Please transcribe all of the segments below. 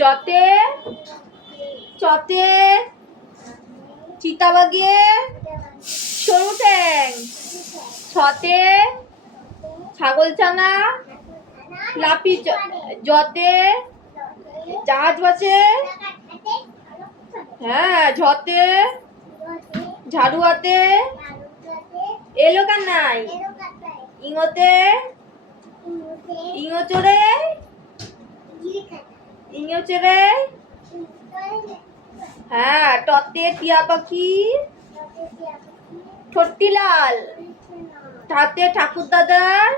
চতে চতে চিতাবাঘের সরু ঠ্যাং। ছতে ছাগলছানা লাফি। জতে জাহাজ বাসে। হ্যাঁ, ঝতে ঝাড়ু হাতে এলো কান্নাই। ইঙোতে ইঙোচড়ে ইঙোচড়ে। হ্যাঁ, টতে টিয়া পাখি ঠোঁটটি লাল। ঠাতে ঠাকুর দাদার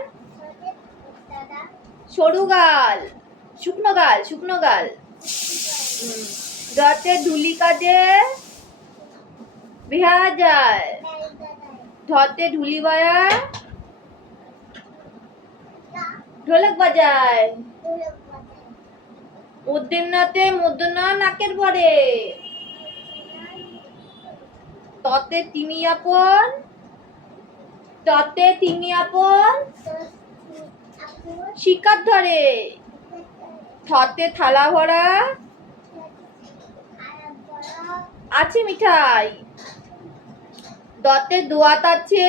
সরু গাল শুকনো গাল শুকনো গাল। দতে ধুলি কাজে বেহা যায়। ধতে ঢুলি বায়া ঢোলক বাজায়। মূর্ধন্যতে মূর্ধন্য নাকের পরে। ততে তিমি আপন ততে তিমি আপন শিকার ধরে। থতে থালা ভরা আছে মিঠাই। দতে দোয়াত আছে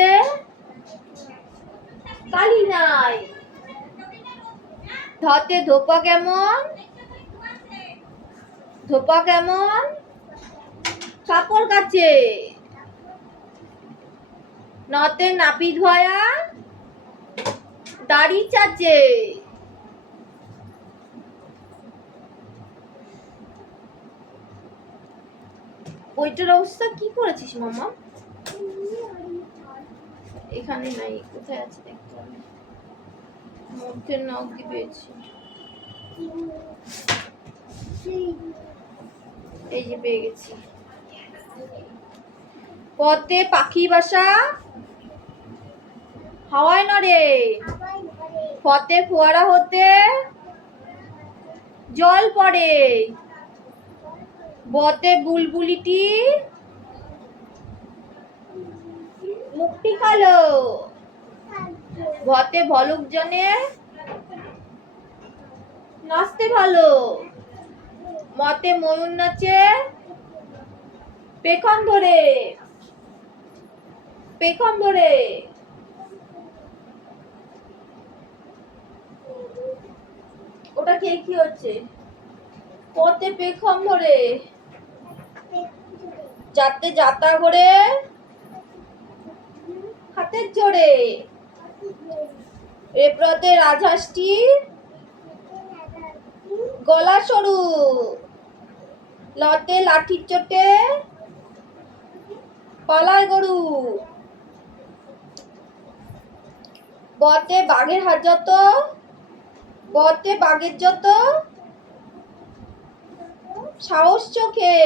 কালি নাই। ধতে ধোপা কেমন ধোপা কেমন কাপড় কাচে। নতে নাপিত ভয়া দাড়ি চাচে। বইটার অবস্থা কি করেছিস মামা? এখানে নাই, কোথায় আছে দেখতে হবে। মধ্যে নখ দিয়ে পেয়েছি, এই যে পেয়ে গেছি। পথে পাখি বাসা হাওয়ায় নড়ে। পথে ফোয়ারা হতে জল পড়ে। বতে বুলবুলিটি মুখটি কালো। ভতে ভলুক জনে নাচতে ভালো। মতে ময়ূর নাচে পেখম ধরে পেখম ধরে। ওটা কে কি হচ্ছে? পথে পেখম ধরে। যাতে যাতা করে হাতের জোরে। রেপ্রতে রাজহাঁসটি গলা সরু। লতে লাঠির চোটে পালায় গরু। বতে বাঘের হাত যত বতে বাঘের যত সাহস চোখে।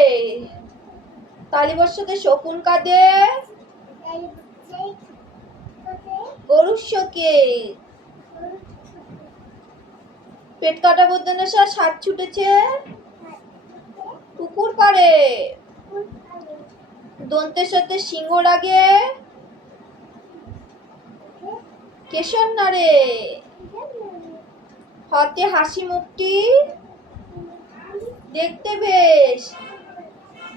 তালিবর্ষতে শকুন কাঁদে গরুর শোকে। পেট কাটা বদনেশা সাত ছুটেছে পুকুর পাড়ে। দন্তের সাথে সিংহ রাগে কেশর নাড়ে। হাতে হাসি মুখটি দেখতে বেশ।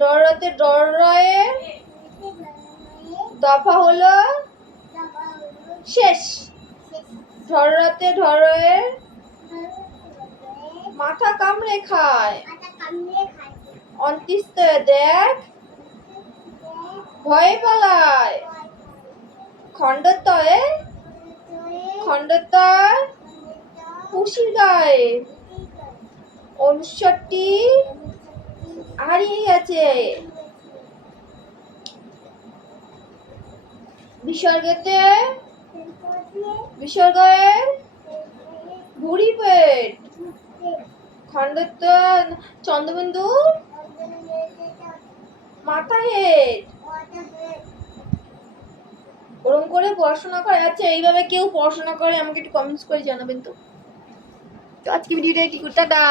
ডরাতে ডরায়ে দফা হলো শেষ। ঢরাতে ঢরায়ে মাথা কামড়ে খায়। অন্তিস্তে দেখ ভয়ে পালায়। খণ্ডতয়ে খণ্ডতয় পুষির গায়ে। অনুস্বরটি হারিয়ে গেছে। বিসর্গেতে বিসর্গয়ের ভুড়ি পেট। খণ্ডত চন্দ্রবিন্দু মাথা হেট। ওরকম করে পড়াশোনা করে। আচ্ছা, এইভাবে কেউ পড়াশোনা করে আমাকে একটু কমেন্টস করে জানাবেন তো। আজকে ভিডিওটা এটি টাটা।